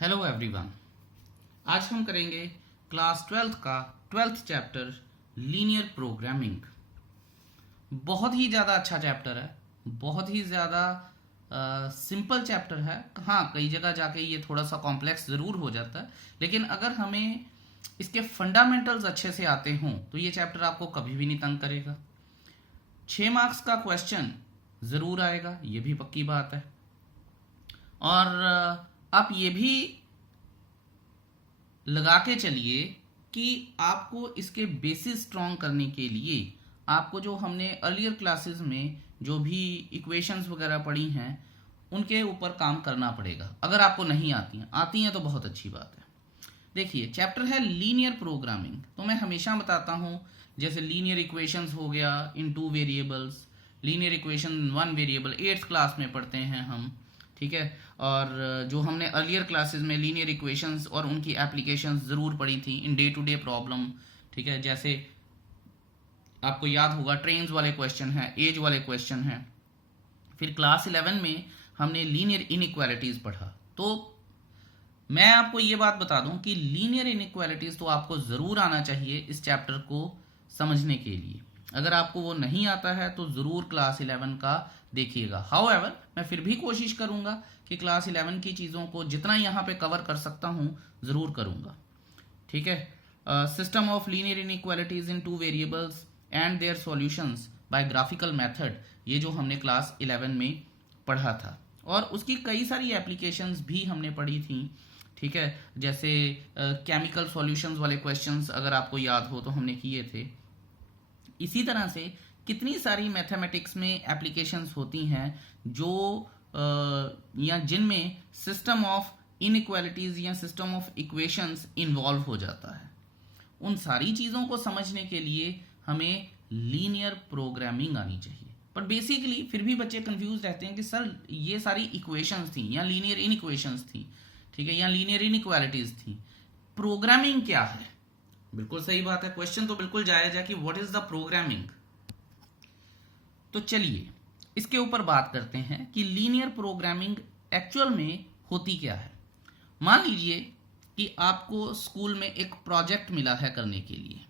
Hello everyone. आज हम करेंगे क्लास 12th का 12th चैप्टर लीनियर प्रोग्रामिंग। बहुत ही ज़्यादा अच्छा चैप्टर है, बहुत ही ज़्यादा सिंपल चैप्टर है। हाँ, कई जगह जाके ये थोड़ा सा कॉम्प्लेक्स ज़रूर हो जाता है, लेकिन अगर हमें इसके फंडामेंटल्स अच्छे से आते हों तो ये चैप्टर आपको कभी भी नहीं तंग करेगा। 6 मार्क्स का क्वेश्चन ज़रूर आएगा, ये भी पक्की बात है। और आप ये भी लगा के चलिए कि आपको इसके बेसिस स्ट्रॉन्ग करने के लिए आपको जो हमने अर्लियर क्लासेस में जो भी इक्वेशंस वगैरह पढ़ी हैं उनके ऊपर काम करना पड़ेगा। अगर आपको नहीं आती हैं तो बहुत अच्छी बात है। देखिए, चैप्टर है लीनियर प्रोग्रामिंग। तो मैं हमेशा बताता हूँ, जैसे लीनियर इक्वेशंस हो गया in 2 variables, linear equation 1 variable 8th class में पढ़ते हैं हम, ठीक है। और जो हमने अर्लियर क्लासेस में लीनियर इक्वेशंस और उनकी एप्लीकेशंस ज़रूर पढ़ी थी in day to day problem, ठीक है। जैसे आपको याद होगा ट्रेन्स वाले क्वेश्चन हैं, एज वाले क्वेश्चन हैं। फिर क्लास 11 में हमने लीनियर इनइक्वालिटीज़ पढ़ा। तो मैं आपको ये बात बता दूं कि लीनियर इनइक्वालिटीज़ तो आपको ज़रूर आना चाहिए इस चैप्टर को समझने के लिए। अगर आपको वो नहीं आता है तो ज़रूर क्लास 11 का देखिएगा। हाउएवर, मैं फिर भी कोशिश करूंगा कि क्लास 11 की चीज़ों को जितना यहाँ पे कवर कर सकता हूँ ज़रूर करूंगा, ठीक है। System of linear inequalities in 2 variables and their solutions by graphical method, ये जो हमने क्लास 11 में पढ़ा था। और उसकी कई सारी एप्लीकेशंस भी हमने पढ़ी थी, ठीक है। जैसे केमिकल सॉल्यूशंस वाले क्वेश्चंस अगर आपको याद हो तो हमने किए थे। इसी तरह से कितनी सारी मैथमेटिक्स में एप्लीकेशंस होती हैं जो या जिनमें सिस्टम ऑफ इनइक्वालिटीज या सिस्टम ऑफ इक्वेशंस इन्वॉल्व हो जाता है। उन सारी चीज़ों को समझने के लिए हमें लीनियर प्रोग्रामिंग आनी चाहिए। पर बेसिकली फिर भी बच्चे कंफ्यूज रहते हैं कि सर ये सारी इक्वेशंस थी या लीनियर इनइक्वेशंस थी, ठीक है, या लीनियर इनइक्वालिटीज थी, प्रोग्रामिंग क्या है। बिल्कुल सही बात है, क्वेश्चन तो बिल्कुल जायज है कि व्हाट इज द प्रोग्रामिंग। तो चलिए इसके ऊपर बात करते हैं कि लीनियर प्रोग्रामिंग एक्चुअल में होती क्या है। मान लीजिए कि आपको स्कूल में एक प्रोजेक्ट मिला है करने के लिए,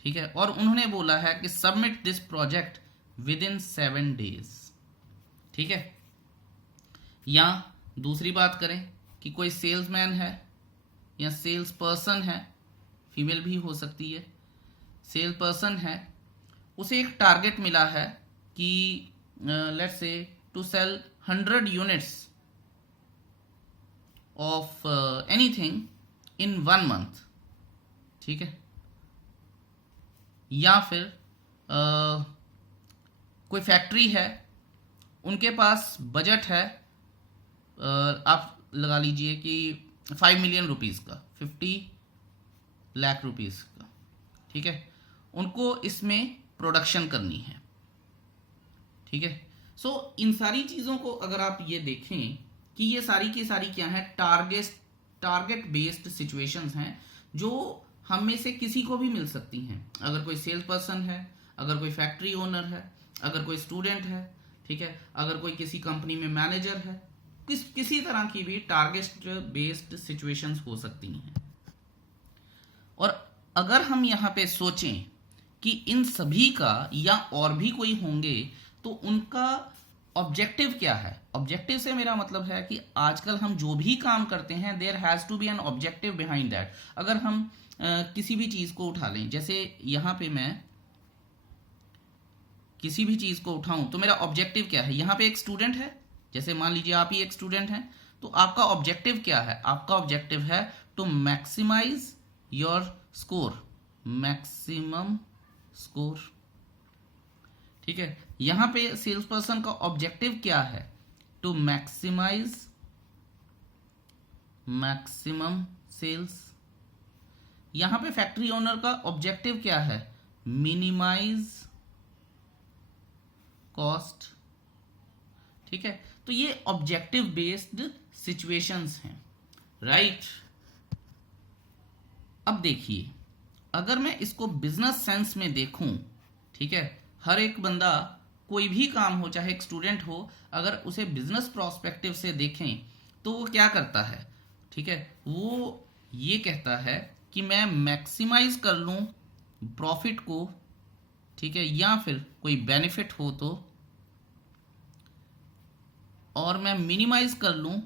ठीक है, और उन्होंने बोला है कि submit this project with in 7 days, ठीक है। या दूसरी बात करें कि कोई सेल्समैन है या सेल्स पर्सन है, फीमेल भी हो सकती है, सेल्स पर्सन है, उसे एक टारगेट मिला है कि let's say to sell 100 units of anything in 1 month, ठीक है। या फिर कोई फैक्ट्री है, उनके पास बजट है, आप लगा लीजिए कि 5 million रुपीज़ का, 50 लाख रुपीज़ का, ठीक है। उनको इसमें प्रोडक्शन करनी है, ठीक है। सो इन सारी चीज़ों को अगर आप ये देखें कि ये सारी की सारी क्या है, टारगेट बेस्ड सिचुएशंस हैं जो हम में से किसी को भी मिल सकती हैं। अगर कोई सेल्स पर्सन है, अगर कोई फैक्ट्री ओनर है, अगर कोई स्टूडेंट है, ठीक है, अगर कोई किसी कंपनी में मैनेजर है, किसी तरह की भी टारगेट बेस्ड सिचुएशंस हो सकती हैं। और अगर हम यहाँ पे सोचें कि इन सभी का या और भी कोई होंगे तो उनका ऑब्जेक्टिव क्या है। ऑब्जेक्टिव से मेरा मतलब है कि आजकल हम जो भी काम करते हैं there has to be an objective behind that. अगर हम किसी भी चीज़ को उठा लें, जैसे यहाँ पे मैं किसी भी चीज़ को उठाऊं तो मेरा ऑब्जेक्टिव क्या है। यहाँ पे एक स्टूडेंट है, जैसे मान लीजिए आप ही एक स्टूडेंट हैं, तो आपका ऑब्जेक्टिव क्या है। आपका ऑब्जेक्टिव है to maximise your score, maximum score, ठीक है। यहां पे सेल्स पर्सन का ऑब्जेक्टिव क्या है, टू मैक्सिमाइज मैक्सिमम सेल्स। यहां पे फैक्ट्री ओनर का ऑब्जेक्टिव क्या है, मिनिमाइज कॉस्ट, ठीक है। तो ये ऑब्जेक्टिव बेस्ड सिचुएशंस हैं, राइट। अब देखिए, अगर मैं इसको बिजनेस सेंस में देखूं, ठीक है, हर एक बंदा कोई भी काम हो, चाहे एक स्टूडेंट हो, अगर उसे बिजनेस प्रोस्पेक्टिव से देखें तो वो क्या करता है, ठीक है, वो ये कहता है कि मैं मैक्सिमाइज कर लूं प्रॉफिट को, ठीक है, या फिर कोई बेनिफिट हो तो, और मैं मिनिमाइज कर लूं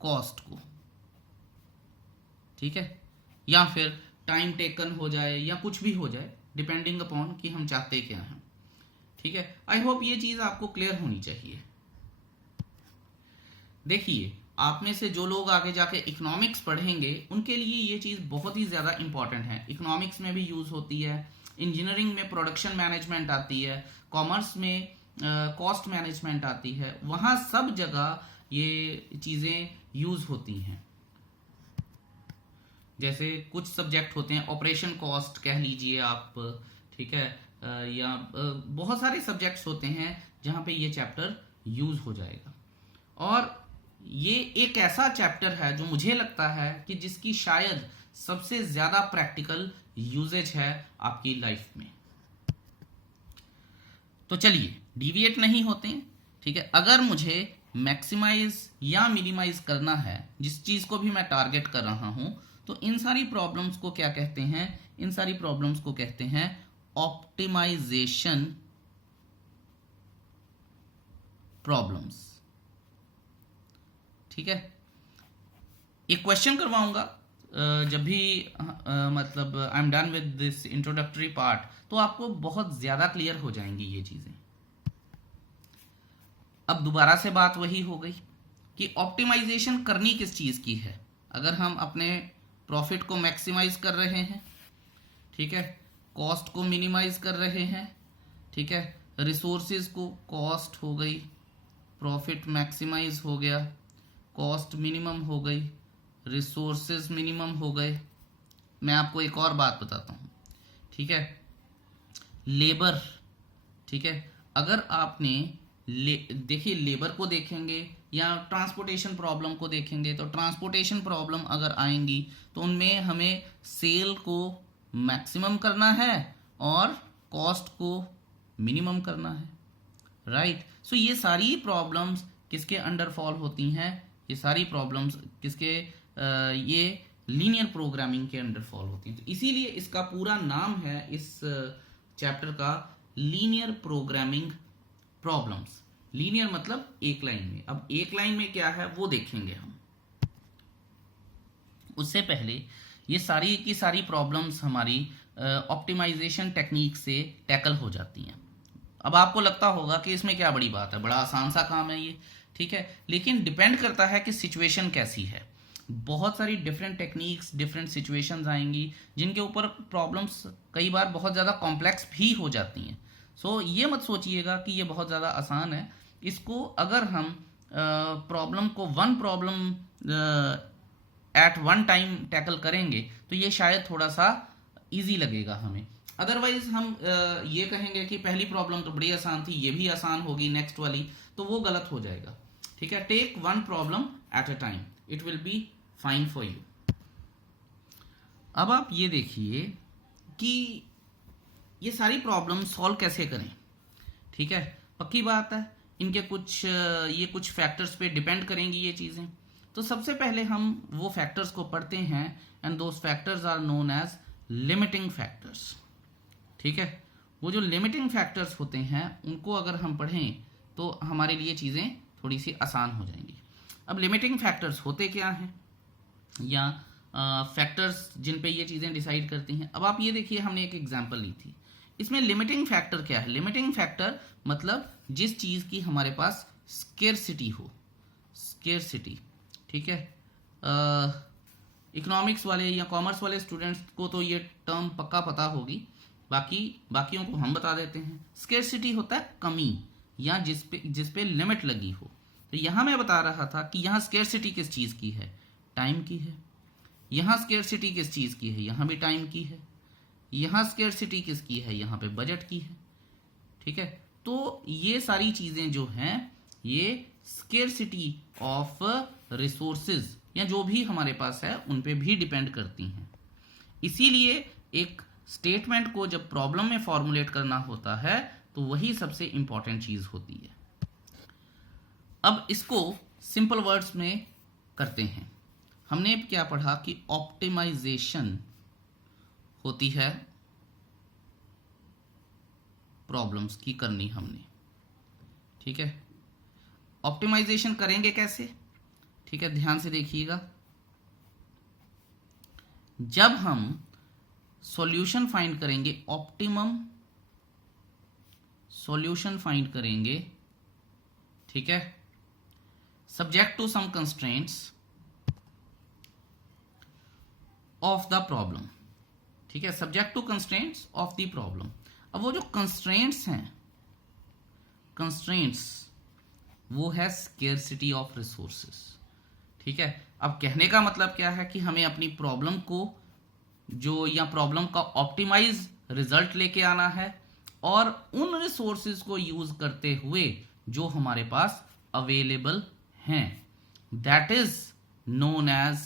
कॉस्ट को, ठीक है, या फिर टाइम टेकन हो जाए या कुछ भी हो जाए, डिपेंडिंग अपॉन कि हम चाहते क्या हैं। ठीक है, आई होप ये चीज आपको क्लियर होनी चाहिए। देखिए, आप में से जो लोग आगे जाके इकोनॉमिक्स पढ़ेंगे उनके लिए ये चीज बहुत ही ज्यादा इंपॉर्टेंट है। इकोनॉमिक्स में भी यूज होती है, इंजीनियरिंग में प्रोडक्शन मैनेजमेंट आती है, कॉमर्स में कॉस्ट मैनेजमेंट आती है, वहां सब जगह ये चीजें यूज होती हैं। जैसे कुछ सब्जेक्ट होते हैं, ऑपरेशन कॉस्ट कह लीजिए आप, ठीक है, या बहुत सारे सब्जेक्ट्स होते हैं जहां पे ये चैप्टर यूज हो जाएगा। और ये एक ऐसा चैप्टर है जो मुझे लगता है कि जिसकी शायद सबसे ज्यादा प्रैक्टिकल यूजेज है आपकी लाइफ में। तो चलिए डिविएट नहीं होते हैं, ठीक है। अगर मुझे मैक्सिमाइज या मिनिमाइज करना है, जिस चीज को भी मैं टारगेट कर रहा हूं, तो इन सारी प्रॉब्लम्स को क्या कहते हैं? इन सारी प्रॉब्लम्स को कहते हैं ऑप्टिमाइजेशन प्रॉब्लम्स, ठीक है। एक क्वेश्चन करवाऊंगा जब भी मतलब I am done with this introductory part, तो आपको बहुत ज्यादा क्लियर हो जाएंगी ये चीजें। अब दोबारा से बात वही हो गई कि ऑप्टिमाइजेशन करनी किस चीज की है। अगर हम अपने प्रॉफिट को मैक्सिमाइज कर रहे हैं, ठीक है, कॉस्ट को मिनिमाइज कर रहे हैं, ठीक है, रिसोर्सेज को, कॉस्ट हो गई, प्रॉफिट मैक्सिमाइज हो गया, कॉस्ट मिनिमम हो गई, रिसोर्सेज मिनिमम हो गए। मैं आपको एक और बात बताता हूँ, ठीक है, लेबर, ठीक है, अगर आपने देखिए लेबर को देखेंगे या ट्रांसपोर्टेशन प्रॉब्लम को देखेंगे, तो ट्रांसपोर्टेशन प्रॉब्लम अगर आएंगी तो उनमें हमें सेल को मैक्सिमम करना है और कॉस्ट को मिनिमम करना है, राइट। सो ये सारी प्रॉब्लम्स किसके अंडर फॉल होती हैं? ये सारी प्रॉब्लम्स किसके ये लीनियर प्रोग्रामिंग के अंडर फॉल होती हैं। तो इसीलिए इसका पूरा नाम है इस चैप्टर का लीनियर प्रोग्रामिंग प्रॉब्लम्स। लीनियर मतलब एक लाइन में। अब एक लाइन में क्या है वो देखेंगे हम। उससे पहले ये सारी की सारी प्रॉब्लम्स हमारी ऑप्टिमाइजेशन टेक्निक से टैकल हो जाती हैं। अब आपको लगता होगा कि इसमें क्या बड़ी बात है, बड़ा आसान सा काम है ये, ठीक है, लेकिन डिपेंड करता है कि सिचुएशन कैसी है। बहुत सारी डिफरेंट टेक्निक्स, डिफरेंट सिचुएशंस आएंगी जिनके ऊपर प्रॉब्लम्स कई बार बहुत ज़्यादा कॉम्प्लेक्स भी हो जाती हैं। सो ये मत सोचिएगा कि ये बहुत ज़्यादा आसान है। इसको अगर हम प्रॉब्लम को one problem eight one time tackle करेंगे तो ये शायद थोड़ा सा इजी लगेगा हमें। अदरवाइज हम ये कहेंगे कि पहली प्रॉब्लम तो बड़ी आसान थी, ये भी आसान होगी नेक्स्ट वाली, तो वो गलत हो जाएगा, ठीक है। Take one problem at a time, it will be fine for you. अब आप ये देखिए कि ये सारी प्रॉब्लम सॉल्व कैसे करें, ठीक है। पक्की बात है, इनके कुछ फैक्टर्स पे डिपेंड करेंगी ये चीजें। तो सबसे पहले हम वो फैक्टर्स को पढ़ते हैं, and those factors are known as limiting factors, ठीक है। वो जो लिमिटिंग फैक्टर्स होते हैं उनको अगर हम पढ़ें तो हमारे लिए चीजें थोड़ी सी आसान हो जाएंगी। अब लिमिटिंग फैक्टर्स होते क्या हैं, या फैक्टर्स जिन पे ये चीजें डिसाइड करती हैं। अब आप ये देखिए, हमने एक एग्जांपल ली थी, इसमें लिमिटिंग फैक्टर क्या है? लिमिटिंग फैक्टर मतलब जिस चीज की हमारे पास स्केर्सिटी हो, स्केर्सिटी, ठीक है। इकोनॉमिक्स वाले या कॉमर्स वाले स्टूडेंट्स को तो ये टर्म पक्का पता होगी, बाकियों को हम बता देते हैं। स्केर्सिटी होता है कमी, या जिस पे लिमिट लगी हो। तो यहां मैं बता रहा था कि यहां स्केर्सिटी किस चीज की है? टाइम की है। यहां स्केर्सिटी किस चीज की है? यहां भी टाइम की है। यहां स्केर्सिटी किसकी है? यहां पे बजट की है, ठीक है। तो ये सारी चीजें जो हैं ये स्केर्सिटी ऑफ रिसोर्सेज या जो भी हमारे पास है उन पे भी डिपेंड करती हैं। इसीलिए एक स्टेटमेंट को जब प्रॉब्लम में फॉर्मुलेट करना होता है तो वही सबसे इंपॉर्टेंट चीज होती है। अब इसको सिंपल वर्ड्स में करते हैं। हमने क्या पढ़ा कि ऑप्टिमाइजेशन होती है प्रॉब्लम्स की करनी हमने, ठीक है। ऑप्टिमाइजेशन करेंगे कैसे, ठीक है, ध्यान से देखिएगा। जब हम सॉल्यूशन फाइंड करेंगे, ऑप्टिमम सॉल्यूशन फाइंड करेंगे, ठीक है, subject to some constraints of the problem, ठीक है, subject to constraints of the problem. अब वो जो कंस्ट्रेंट्स हैं, कंस्ट्रेंट्स वो है स्केर्सिटी ऑफ रिसोर्सेस, ठीक है। अब कहने का मतलब क्या है कि हमें अपनी प्रॉब्लम को जो या प्रॉब्लम का ऑप्टिमाइज रिजल्ट लेके आना है और उन रिसोर्सेज को यूज करते हुए जो हमारे पास अवेलेबल हैं, that is known as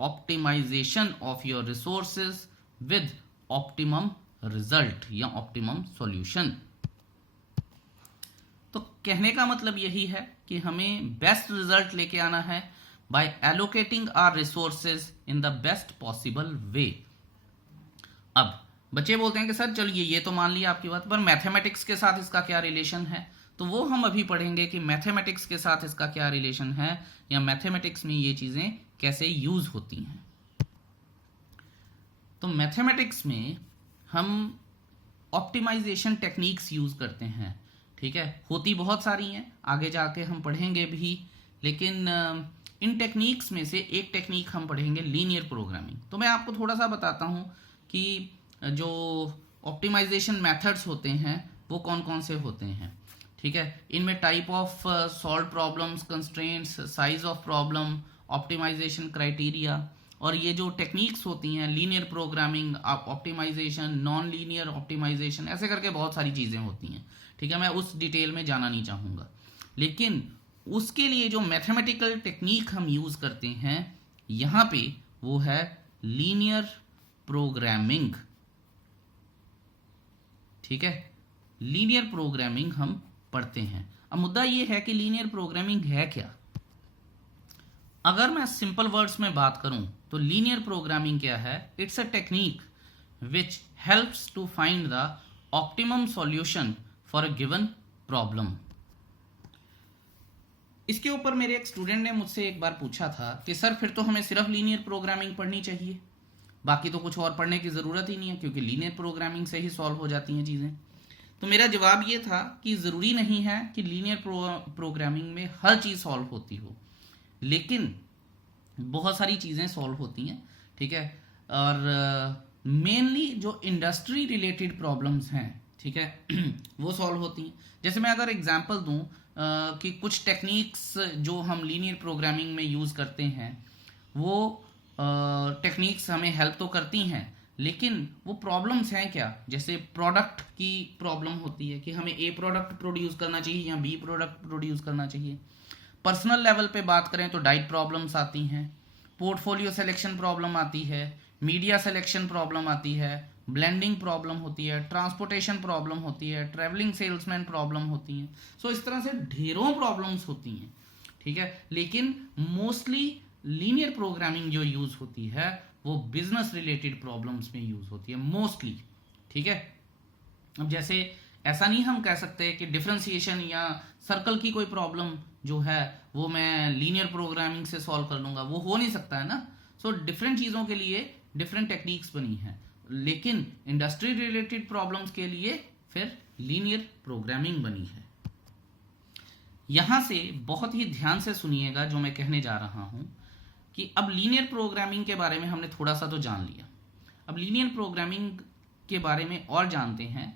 optimization of your resources with optimum result या ऑप्टिमम सॉल्यूशन। तो कहने का मतलब यही है कि हमें बेस्ट रिजल्ट लेके आना है by allocating our resources in the best possible way. अब बच्चे बोलते हैं कि सर चलिए ये तो मान लिया आपकी बात, पर मैथमेटिक्स के साथ इसका क्या रिलेशन है, तो वो हम अभी पढ़ेंगे कि मैथमेटिक्स के साथ इसका क्या रिलेशन है या मैथमेटिक्स में ये चीजें कैसे यूज होती हैं। तो मैथमेटिक्स में हम ऑप्टिमाइजेशन टेक्निक्स यूज करते हैं, ठीक है, होती बहुत सारी हैं, आगे जाके हम पढ़ेंगे भी, लेकिन इन टेक्निक्स में से एक टेक्निक हम पढ़ेंगे लीनियर प्रोग्रामिंग। तो मैं आपको थोड़ा सा बताता हूं कि जो ऑप्टिमाइजेशन मेथड्स होते हैं वो कौन कौन से होते हैं, ठीक है। इनमें type of solve problems, constraints, size of problem, optimization criteria, और ये जो टेक्निक्स होती हैं linear programming, optimization, non linear optimization, ऐसे करके बहुत सारी चीज़ें होती हैं, ठीक है। मैं उस डिटेल में जाना नहीं चाहूँगा, लेकिन उसके लिए जो मैथमेटिकल टेक्निक हम यूज़ करते हैं यहाँ पे वो है लीनियर प्रोग्रामिंग, ठीक है। लीनियर प्रोग्रामिंग हम पढ़ते हैं। अब मुद्दा ये है कि लीनियर प्रोग्रामिंग है क्या। अगर मैं सिंपल वर्ड्स में बात करूं तो लीनियर प्रोग्रामिंग क्या है, it's a technique which helps to find the optimum solution for a given problem. इसके ऊपर मेरे एक स्टूडेंट ने मुझसे एक बार पूछा था कि सर फिर तो हमें सिर्फ लीनियर प्रोग्रामिंग पढ़नी चाहिए, बाकी तो कुछ और पढ़ने की ज़रूरत ही नहीं है क्योंकि लीनियर प्रोग्रामिंग से ही सॉल्व हो जाती हैं चीज़ें। तो मेरा जवाब ये था कि ज़रूरी नहीं है कि लीनियर प्रोग्रामिंग में हर चीज़ सॉल्व होती हो, लेकिन बहुत सारी चीज़ें सॉल्व होती हैं, ठीक है। और मेनली जो इंडस्ट्री रिलेटेड प्रॉब्लम्स हैं, ठीक है, वो सॉल्व होती हैं। जैसे मैं अगर एग्जांपल दूं कि कुछ टेक्निक्स जो हम लीनियर प्रोग्रामिंग में यूज़ करते हैं वो टेक्निक्स हमें हेल्प तो करती हैं, लेकिन वो प्रॉब्लम्स हैं क्या, जैसे प्रोडक्ट की प्रॉब्लम होती है कि हमें ए प्रोडक्ट प्रोड्यूस करना चाहिए या बी प्रोडक्ट प्रोड्यूस करना चाहिए। पर्सनल लेवल पे बात करें तो डाइट प्रॉब्लम्स आती हैं, पोर्टफोलियो सिलेक्शन प्रॉब्लम आती है, मीडिया सिलेक्शन प्रॉब्लम आती है, ब्लेंडिंग प्रॉब्लम होती है, ट्रांसपोर्टेशन प्रॉब्लम होती है, ट्रैवलिंग सेल्समैन प्रॉब्लम होती हैं। सो इस तरह से ढेरों प्रॉब्लम्स होती हैं, ठीक है। लेकिन मोस्टली लीनियर प्रोग्रामिंग जो यूज होती है वो बिजनेस रिलेटेड प्रॉब्लम्स में यूज होती है मोस्टली, ठीक है। अब जैसे ऐसा नहीं हम कह सकते कि डिफरेंशिएशन या सर्कल की कोई प्रॉब्लम जो है वो मैं लीनियर प्रोग्रामिंग से सॉल्व कर लूंगा, वो हो नहीं सकता है ना। सो डिफरेंट चीज़ों के लिए डिफरेंट टेक्निक्स बनी हैं, लेकिन इंडस्ट्री रिलेटेड प्रॉब्लम्स के लिए फिर लीनियर प्रोग्रामिंग बनी है। यहां से बहुत ही ध्यान से सुनिएगा जो मैं कहने जा रहा हूं कि अब लीनियर प्रोग्रामिंग के बारे में हमने थोड़ा सा तो जान लिया, अब लीनियर प्रोग्रामिंग के बारे में और जानते हैं।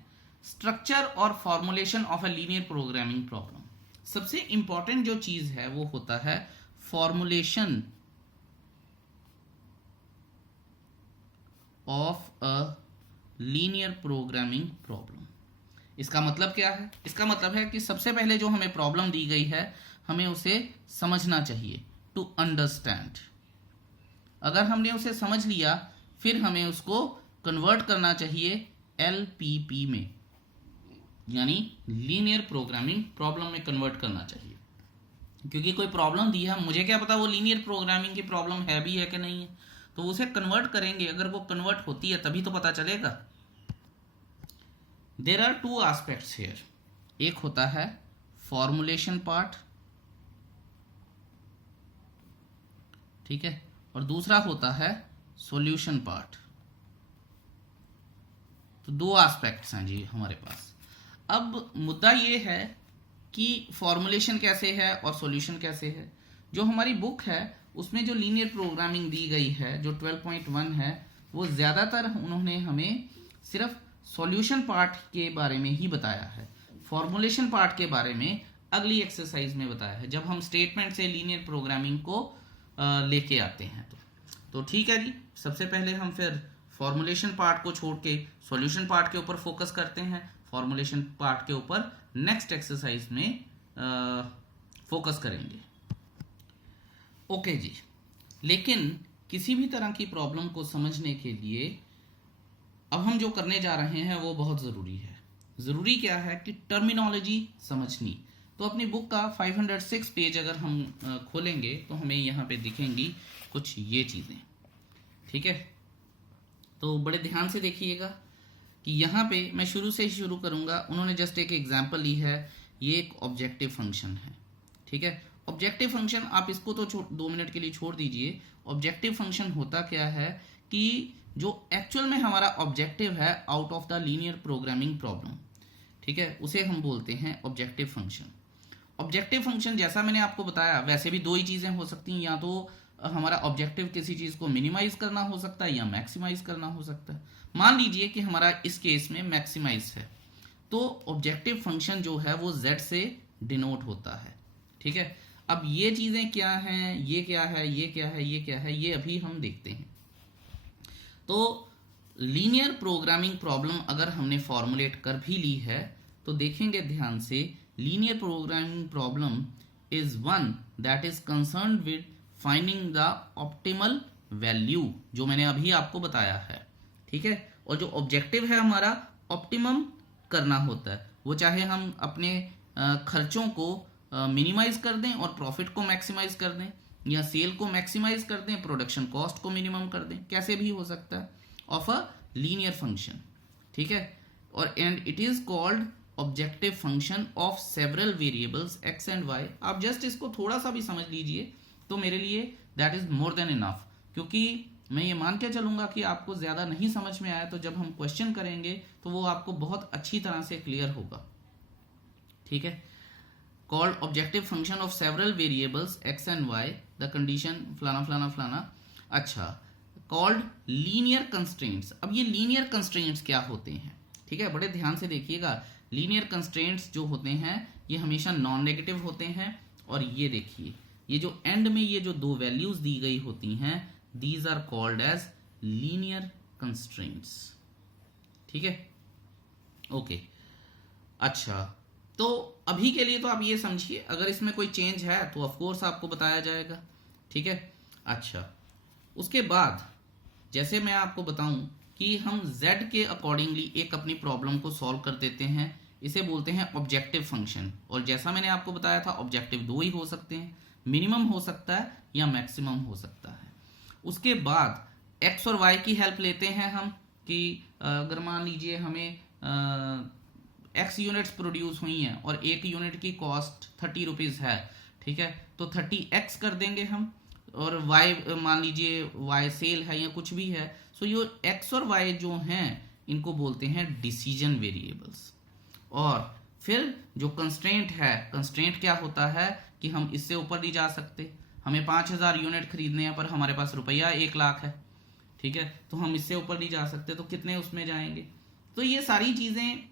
स्ट्रक्चर और formulation of a linear programming problem, सबसे इंपॉर्टेंट जो चीज है वो होता है formulation of a linear programming problem. इसका मतलब क्या है, इसका मतलब है कि सबसे पहले जो हमें प्रॉब्लम दी गई है हमें उसे समझना चाहिए, टू अंडरस्टैंड। अगर हमने उसे समझ लिया फिर हमें उसको कन्वर्ट करना चाहिए LPP में, यानी लीनियर प्रोग्रामिंग प्रॉब्लम में कन्वर्ट करना चाहिए। क्योंकि कोई प्रॉब्लम दी है, मुझे क्या पता वो लीनियर प्रोग्रामिंग की प्रॉब्लम है भी है कि नहीं है, तो उसे कन्वर्ट करेंगे, अगर वो कन्वर्ट होती है तभी तो पता चलेगा। There are two aspects here, एक होता है फॉर्मुलेशन पार्ट, ठीक है, और दूसरा होता है सॉल्यूशन पार्ट। तो दो एस्पेक्ट्स हैं जी हमारे पास। अब मुद्दा ये है कि फॉर्मुलेशन कैसे है और सॉल्यूशन कैसे है। जो हमारी बुक है उसमें जो लीनियर प्रोग्रामिंग दी गई है जो 12.1 है, वो ज़्यादातर उन्होंने हमें सिर्फ सॉल्यूशन पार्ट के बारे में ही बताया है, फॉर्मुलेशन पार्ट के बारे में अगली एक्सरसाइज में बताया है, जब हम स्टेटमेंट से लीनियर प्रोग्रामिंग को लेके आते हैं। तो ठीक है जी, सबसे पहले हम फिर फॉर्मुलेशन पार्ट को छोड़ के सॉल्यूशन पार्ट के ऊपर फोकस करते हैं, फॉर्मुलेशन पार्ट के ऊपर नेक्स्ट एक्सरसाइज में फोकस करेंगे। ओके जी, लेकिन किसी भी तरह की प्रॉब्लम को समझने के लिए अब हम जो करने जा रहे हैं वो बहुत ज़रूरी है। ज़रूरी क्या है कि टर्मिनोलॉजी समझनी। तो अपनी बुक का 506 पेज अगर हम खोलेंगे तो हमें यहाँ पे दिखेंगी कुछ ये चीज़ें, ठीक है। तो बड़े ध्यान से देखिएगा कि यहाँ पे मैं शुरू से ही शुरू करूँगा। उन्होंने जस्ट एक एग्जाम्पल ली है, ये एक ऑब्जेक्टिव फंक्शन है, ठीक है। ऑब्जेक्टिव फंक्शन आप इसको तो 2 मिनट के लिए छोड़ दीजिए। ऑब्जेक्टिव फंक्शन होता क्या है कि जो एक्चुअल में हमारा ऑब्जेक्टिव है out of the linear programming problem, ठीक है, उसे हम बोलते हैं ऑब्जेक्टिव फंक्शन। ऑब्जेक्टिव फंक्शन जैसा मैंने आपको बताया वैसे भी दो ही चीज़ें हो सकती हैं, या तो हमारा ऑब्जेक्टिव किसी चीज़ को मिनिमाइज करना हो सकता है या मैक्सिमाइज करना हो सकता है। मान लीजिए कि हमारा इस केस में मैक्सिमाइज है, तो ऑब्जेक्टिव फंक्शन जो है वो z से डिनोट होता है, ठीक है। अब ये चीज़ें क्या हैं, ये क्या है, ये क्या है, ये क्या है, ये अभी हम देखते हैं। तो लीनियर प्रोग्रामिंग प्रॉब्लम अगर हमने फॉर्मुलेट कर भी ली है तो देखेंगे ध्यान से, linear programming problem is one that is concern with finding the optimal value, जो मैंने अभी आपको बताया है, ठीक है। और जो ऑब्जेक्टिव है हमारा ऑप्टिमम करना होता है, वो चाहे हम अपने खर्चों को मिनिमाइज कर दें और प्रॉफिट को मैक्सिमाइज कर दें, या सेल को मैक्सिमाइज कर दें, प्रोडक्शन कॉस्ट को मिनिमम कर दें, कैसे भी हो सकता है, ऑफ अ लीनियर फंक्शन, ठीक है। और and it is called objective function of several variables x and y. आप जस्ट इसको थोड़ा सा भी समझ लीजिए तो मेरे लिए that is more than enough, क्योंकि मैं ये मान के चलूंगा कि आपको ज़्यादा नहीं समझ में आया तो जब हम क्वेश्चन करेंगे तो वो आपको बहुत अच्छी तरह से क्लियर होगा, ठीक है। Called objective function of several variables x and y, the condition फलाना फलाना फलाना। अच्छा, कॉल्ड लीनियर कंस्ट्रेंट्स। अब ये लीनियर कंस्ट्रेंट्स क्या होते हैं, ठीक है, बड़े ध्यान से देखिएगा। लीनियर कंस्ट्रेंट्स जो होते हैं ये हमेशा नॉन नेगेटिव होते हैं, और ये देखिए ये जो एंड में ये जो दो वैल्यूज दी गई होती हैं, these are called as linear constraints, ठीक है, ओके। अच्छा, तो अभी के लिए तो आप ये समझिए, अगर इसमें कोई चेंज है तो ऑफ कोर्स आपको बताया जाएगा, ठीक है। अच्छा, उसके बाद जैसे मैं आपको बताऊं कि हम z के अकॉर्डिंगली एक अपनी प्रॉब्लम को सॉल्व कर देते हैं, इसे बोलते हैं ऑब्जेक्टिव फंक्शन। और जैसा मैंने आपको बताया था ऑब्जेक्टिव दो ही हो सकते हैं, मिनिमम हो सकता है या मैक्सिमम हो सकता है। उसके बाद x और y की हेल्प लेते हैं हम कि अगर मान लीजिए हमें x यूनिट्स प्रोड्यूस हुई हैं और एक यूनिट की कॉस्ट 30 रुपीज़ है, ठीक है, तो 30x कर देंगे हम, और y मान लीजिए y सेल है या कुछ भी है, सो ये x और y जो हैं इनको बोलते हैं डिसीजन वेरिएबल्स। और फिर जो कंस्ट्रेंट है, कंस्ट्रेंट क्या होता है कि हम इससे ऊपर नहीं जा सकते, हमें 5000 यूनिट खरीदने हैं पर हमारे पास रुपया 1 लाख है, ठीक है, तो हम इससे ऊपर नहीं जा सकते, तो कितने उसमें जाएंगे। तो ये सारी चीज़ें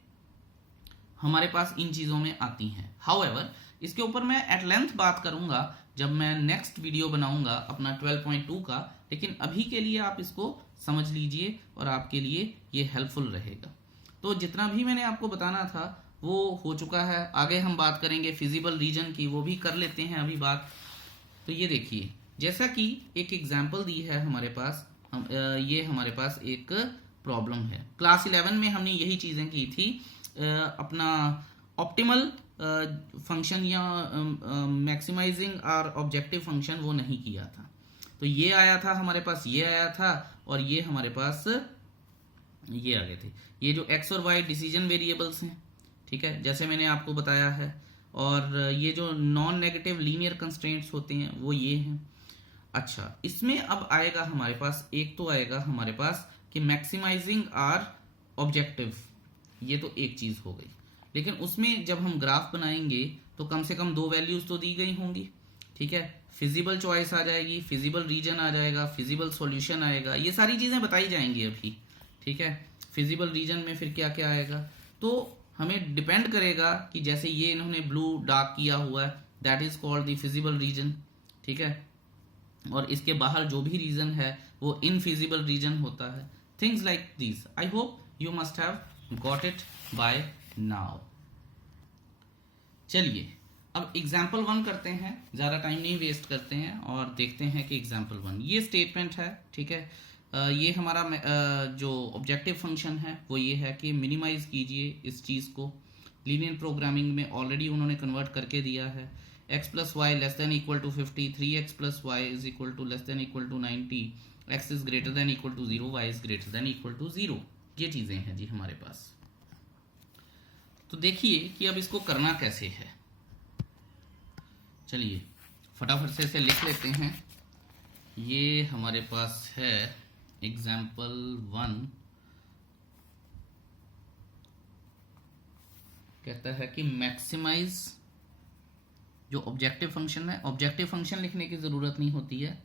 हमारे पास इन चीज़ों में आती हैं। हाउएवर इसके ऊपर मैं एट लेंथ बात करूंगा जब मैं नेक्स्ट वीडियो बनाऊंगा अपना 12.2 का, लेकिन अभी के लिए आप इसको समझ लीजिए और आपके लिए ये हेल्पफुल रहेगा। तो जितना भी मैंने आपको बताना था वो हो चुका है। आगे हम बात करेंगे फिजिबल रीजन की, वो भी कर लेते हैं अभी बात। तो ये देखिए, जैसा कि एक एग्जाम्पल दी है हमारे पास, ये हमारे पास एक प्रॉब्लम है। क्लास 11 में हमने यही चीज़ें की थी, अपना ऑप्टिमल फंक्शन या मैक्सिमाइजिंग आर ऑब्जेक्टिव फंक्शन वो नहीं किया था। तो ये आया था हमारे पास, ये आया था, और ये हमारे पास ये आ गए थे। ये जो एक्स और वाई डिसीजन वेरिएबल्स हैं, ठीक है, जैसे मैंने आपको बताया है। और ये जो नॉन नेगेटिव लीनियर कंस्ट्रेंट्स होते हैं वो ये हैं। अच्छा, इसमें अब आएगा हमारे पास, एक तो आएगा हमारे पास कि मैक्सिमाइजिंग आर ऑब्जेक्टिव, ये तो एक चीज हो गई। लेकिन उसमें जब हम ग्राफ बनाएंगे तो कम से कम 2 वैल्यूज तो दी गई होंगी, ठीक है। फिजिबल चॉइस आ जाएगी, फिजिबल रीजन आ जाएगा, फिजिबल सॉल्यूशन आएगा, ये सारी चीजें बताई जाएंगी अभी, ठीक है। फिजिबल रीजन में फिर क्या क्या आएगा, तो हमें डिपेंड करेगा कि जैसे ये इन्होंने ब्लू डार्क किया हुआ है, that is called the feasible region, ठीक है। और इसके बाहर जो भी रीजन है वो इनफिजिबल रीजन होता है। Things like this, I hope you must have got it by now. चलिए अब एग्जाम्पल 1 करते हैं, ज़्यादा टाइम नहीं वेस्ट करते हैं और देखते हैं कि एग्जाम्पल 1 ये स्टेटमेंट है, ठीक है। ये हमारा जो ऑब्जेक्टिव फंक्शन है वो ये है कि मिनिमाइज कीजिए इस चीज़ को। लीनियर प्रोग्रामिंग में ऑलरेडी उन्होंने कन्वर्ट करके दिया है। x plus y less than equal to 50, 3x plus y is equal to less than equal to 90, x is greater than equal to 0, y is greater than equal to 0। ये चीज़ें हैं जी हमारे पास। तो देखिए कि अब इसको करना कैसे है। चलिए फटाफट से इसे लिख लेते हैं। ये हमारे पास है एग्जाम्पल 1, कहता है कि मैक्सिमाइज जो ऑब्जेक्टिव फंक्शन है, ऑब्जेक्टिव फंक्शन लिखने की ज़रूरत नहीं होती है,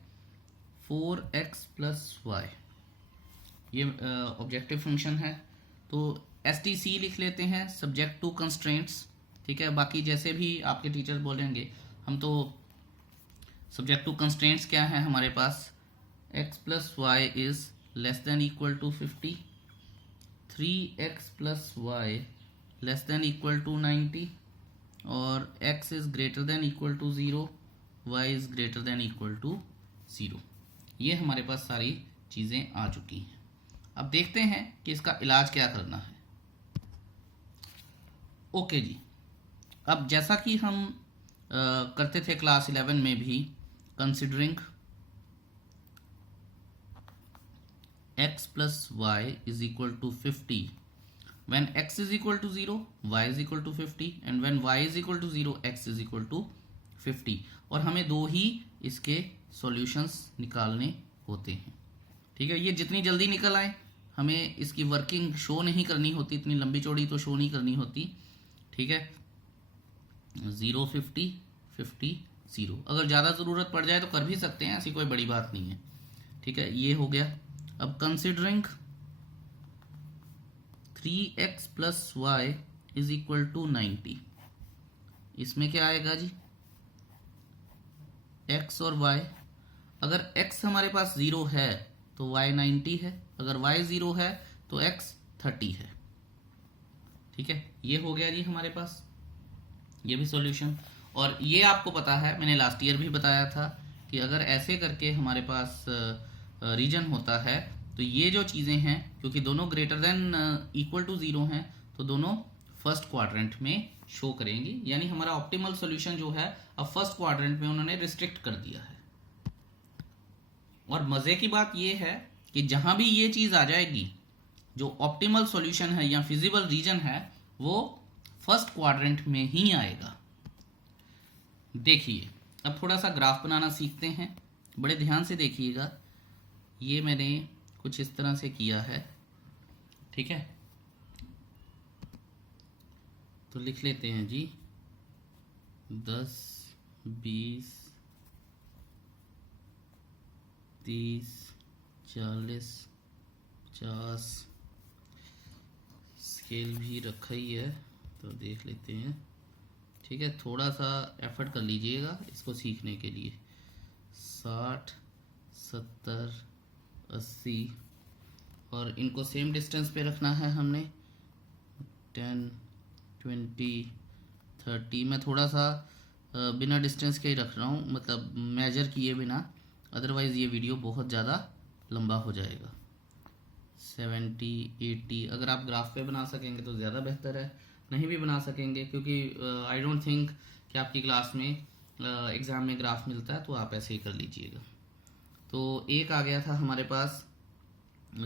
4x प्लस वाई, ये ऑब्जेक्टिव फंक्शन है। तो STC लिख लेते हैं, सब्जेक्ट टू कंस्ट्रेंट्स, ठीक है। बाकी जैसे भी आपके टीचर बोलेंगे, हम तो सब्जेक्ट टू कंस्ट्रेंट्स क्या है हमारे पास, x plus y is less than equal to 50, 3x plus y less than equal to 90, और x is greater than equal to 0, y is greater than equal to 0। ये हमारे पास सारी चीज़ें आ चुकी हैं। अब देखते हैं कि इसका इलाज क्या करना है। ओके जी, अब जैसा कि हम करते थे क्लास 11 में भी, considering x plus y is equal to 50 when x is equal to 0, y is equal to 50, and when y is equal to 0, x is equal to 50। और हमें 2 ही इसके सॉल्यूशंस निकालने होते हैं, ठीक है। ये जितनी जल्दी निकल आए, हमें इसकी वर्किंग शो नहीं करनी होती, इतनी लंबी चौड़ी तो शो नहीं करनी होती, ठीक है। 0 50 50 0, अगर ज़्यादा ज़रूरत पड़ जाए तो कर भी सकते हैं, ऐसी कोई बड़ी बात नहीं है, ठीक है। ये हो गया। अब considering 3x plus y is equal to 90, इसमें क्या आएगा जी, x और y। अगर x हमारे पास 0 है तो y 90 है, अगर y 0 है तो x 30 है, ठीक है। ये हो गया जी हमारे पास, ये भी सॉल्यूशन। और ये आपको पता है, मैंने लास्ट ईयर भी बताया था कि अगर ऐसे करके हमारे पास रीजन होता है तो ये जो चीज़ें हैं, क्योंकि दोनों ग्रेटर देन इक्वल टू 0 हैं, तो दोनों फर्स्ट क्वाड्रेंट में शो करेंगी। यानी हमारा ऑप्टिमल सॉल्यूशन जो है अब फर्स्ट क्वाड्रेंट में उन्होंने रिस्ट्रिक्ट कर दिया है। और मज़े की बात ये है कि जहां भी ये चीज़ आ जाएगी, जो ऑप्टिमल सॉल्यूशन है या फिजिबल रीजन है, वो फर्स्ट क्वाड्रेंट में ही आएगा। देखिए अब थोड़ा सा ग्राफ बनाना सीखते हैं, बड़े ध्यान से देखिएगा। ये मैंने कुछ इस तरह से किया है, ठीक है। तो लिख लेते हैं जी 10 20 30 40 50, स्केल भी रखा ही है तो देख लेते हैं, ठीक है। थोड़ा सा एफर्ट कर लीजिएगा इसको सीखने के लिए। 60 70 80, और इनको सेम डिस्टेंस पे रखना है हमने, 10 20 30। मैं थोड़ा सा बिना डिस्टेंस के ही रख रहा हूँ, मतलब मेजर किए बिना, अदरवाइज़ ये वीडियो बहुत ज़्यादा लंबा हो जाएगा। 70 80, अगर आप ग्राफ पे बना सकेंगे तो ज़्यादा बेहतर है, नहीं भी बना सकेंगे, क्योंकि आई डोंट थिंक कि आपकी क्लास में एग्ज़ाम में ग्राफ मिलता है, तो आप ऐसे ही कर लीजिएगा। तो एक आ गया था हमारे पास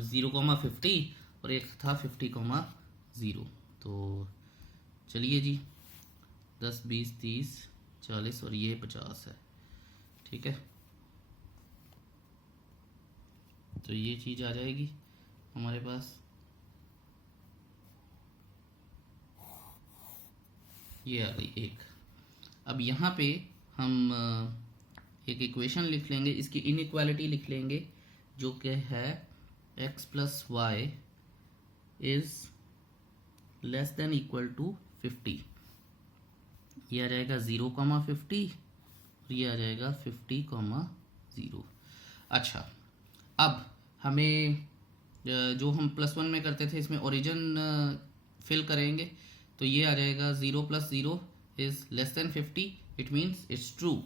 0,50 और एक था 50,0। तो चलिए जी, 10, 20, 30, 40 और ये 50 है, ठीक है। तो ये चीज़ आ जाएगी हमारे पास, ये आ गई एक। अब यहाँ पे हम एक इक्वेशन लिख लेंगे, इसकी इनइक्वालिटी लिख लेंगे, जो कि है x plus y is less than equal to 50। ये आ जाएगा 0,50 और ये आ जाएगा 50,0। अच्छा, अब हमें जो हम +1 में करते थे, इसमें ओरिजिन फिल करेंगे। तो ये आ जाएगा 0 + 0 is less then 50। It means it's true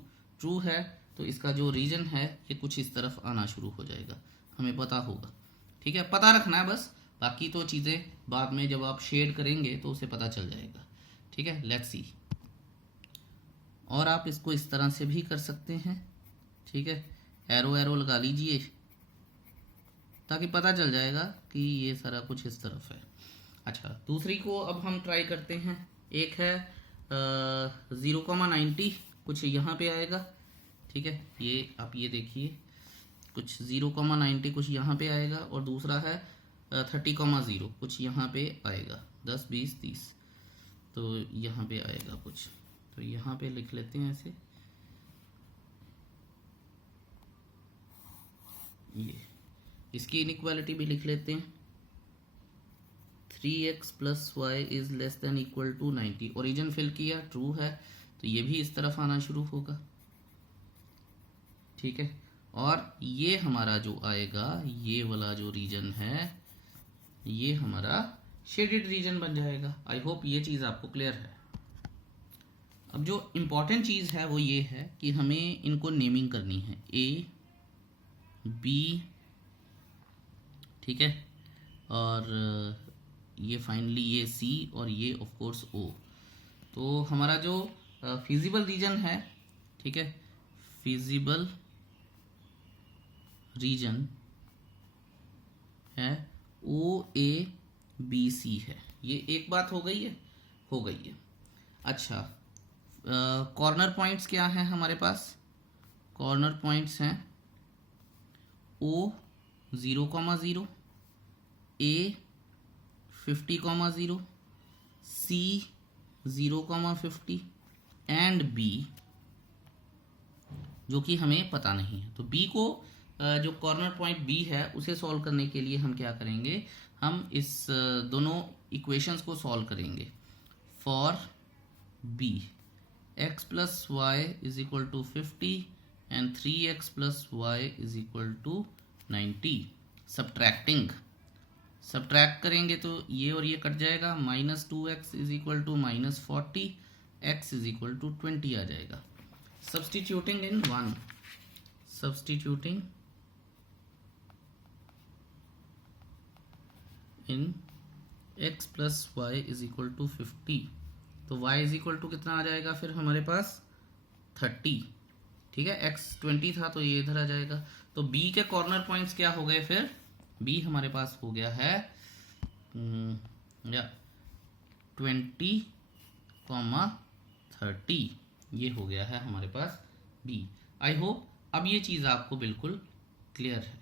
है, तो इसका जो रीजन है ये कुछ इस तरफ आना शुरू हो जाएगा, हमें पता होगा, ठीक है। पता रखना है बस, बाकी तो चीज़ें बाद में जब आप शेड करेंगे तो उसे पता चल जाएगा, ठीक है। Let's see. और आप इसको इस तरह से भी कर सकते हैं, ठीक है। एरो लगा लीजिए ताकि पता चल जाएगा कि ये सारा कुछ इस तरफ है। अच्छा, दूसरी को अब हम ट्राई करते हैं। एक है 0,90, कुछ यहाँ पे आएगा, ठीक है। ये आप ये देखिए, कुछ 0,90 कुछ यहाँ पे आएगा, और दूसरा है 30,0 कुछ यहाँ पे आएगा, 10, 20, 30, तो यहाँ पे आएगा कुछ। तो यहाँ पे लिख लेते हैं ऐसे, ये इसकी इनइक्वालिटी भी लिख लेते हैं। 3x + y is less than equal to 90। Origin fill किया, ट्रू है, तो ये भी इस तरफ आना शुरू होगा, ठीक है। और ये हमारा जो आएगा, ये वाला जो रीजन है, ये हमारा शेडेड रीजन बन जाएगा। आई होप ये चीज़ आपको क्लियर है। अब जो इम्पोर्टेंट चीज़ है वो ये है कि हमें इनको नेमिंग करनी है, A, B, ठीक है, और ये फाइनली ये C, और ये ऑफ कोर्स O। तो हमारा जो फिजिबल रीजन है, ठीक है, फिजिबल रीजन है OABC है। ये एक बात हो गई है। अच्छा, कॉर्नर पॉइंट्स क्या हैं हमारे पास? कॉर्नर पॉइंट्स हैं O 0,0, A 50,0, C 0,50 and B, जो कि हमें पता नहीं है। तो B को जो कॉर्नर पॉइंट B है उसे सॉल्व करने के लिए हम क्या करेंगे, हम इस दोनों इक्वेशंस को सॉल्व करेंगे। For B x + y = 50 and 3x + y = 90। Subtract करेंगे तो ये और ये कट जाएगा, -2x = -40, x = 20 आ जाएगा। सब्स्टिट्यूटिंग इन 1, सब्स्टिट्यूटिंग इन x + y = 50, तो y = कितना आ जाएगा फिर हमारे पास 30, ठीक है। x 20 था तो ये इधर आ जाएगा। तो b के कॉर्नर पॉइंट्स क्या हो गए फिर? b हमारे पास हो गया है 20,30, ये हो गया है हमारे पास b। आई होप अब ये चीज़ आपको बिल्कुल क्लियर है।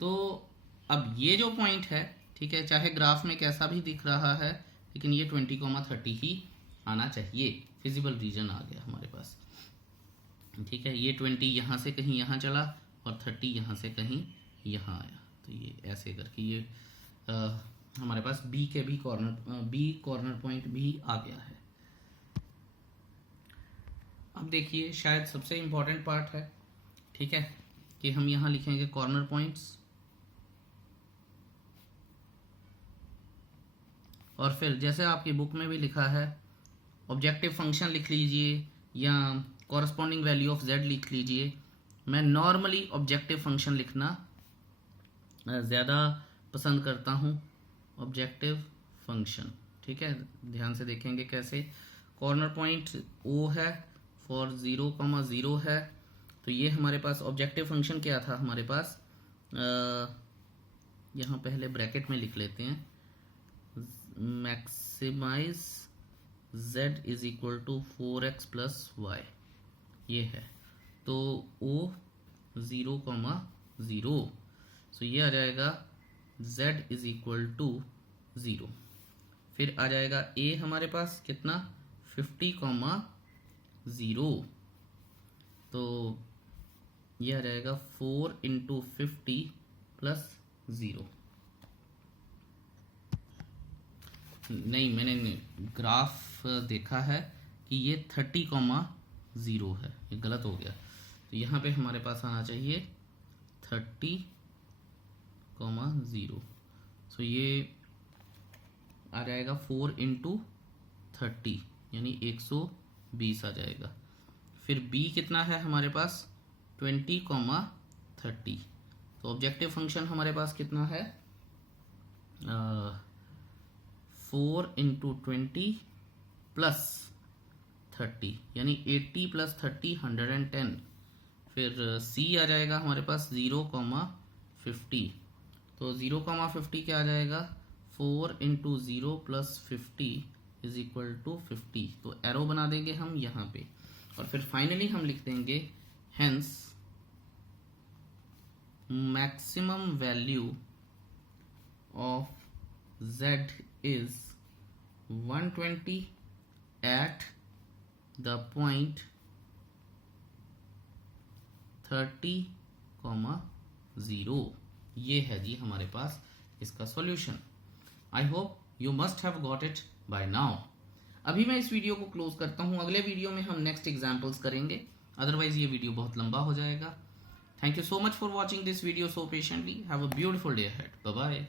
तो अब ये जो पॉइंट है, ठीक है, चाहे ग्राफ में कैसा भी दिख रहा है, लेकिन ये 20,30 ही आना चाहिए। फिजिबल रीजन आ गया हमारे पास, ठीक है। ये 20 यहाँ से कहीं यहाँ चला और 30 यहाँ से कहीं यहाँ आया, तो ये ऐसे करके ये हमारे पास बी कॉर्नर पॉइंट भी आ गया है। अब देखिए, शायद सबसे इम्पोर्टेंट पार्ट है, ठीक है, कि हम यहाँ लिखेंगे कॉर्नर पॉइंट्स, और फिर जैसे आपकी बुक में भी लिखा है, ऑब्जेक्टिव फंक्शन लिख लीजिए या कॉरस्पॉन्डिंग वैल्यू ऑफ z लिख लीजिए। मैं नॉर्मली ऑब्जेक्टिव फंक्शन लिखना ज़्यादा पसंद करता हूँ, ऑब्जेक्टिव फंक्शन, ठीक है, ध्यान से देखेंगे कैसे। कॉर्नर पॉइंट ओ है फॉर 0,0 है, तो ये हमारे पास ऑब्जेक्टिव फंक्शन क्या था हमारे पास, यहाँ पहले ब्रैकेट में लिख लेते हैं, maximize z is equal to 4x plus y, ये है। तो o 0,0, सो ये आ जाएगा z इज इक्वल टू 0। फिर आ जाएगा a हमारे पास कितना 50,0, तो ये आ जाएगा 4 इंटू 50 प्लस 0। नहीं, मैंने ग्राफ देखा है कि ये 30,0 है, ये गलत हो गया। तो यहाँ पे हमारे पास आना चाहिए 30,0। सो ये आ जाएगा 4 इंटू 30 यानी 120 आ जाएगा। फिर b कितना है हमारे पास 20,30। तो ऑब्जेक्टिव फंक्शन हमारे पास कितना है 4 इंटू 20 प्लस 30 यानी 80 प्लस 30 110। फिर c आ जाएगा हमारे पास 0,50। तो 0,50 क्या आ जाएगा 4 into 0 plus 50 is equal to 50। तो एरो बना देंगे हम यहाँ पे, और फिर फाइनली हम लिख देंगे hence maximum value of z is 120 at the point 30,0। ये है जी हमारे पास इसका solution. I hope you must have got it by now. अभी मैं इस वीडियो को क्लोज करता हूँ, अगले वीडियो में हम नेक्स्ट एग्जाम्पल्स करेंगे, अदरवाइज ये वीडियो बहुत लंबा हो जाएगा। Thank you so much for watching this video so patiently. Have a beautiful day ahead. Bye bye.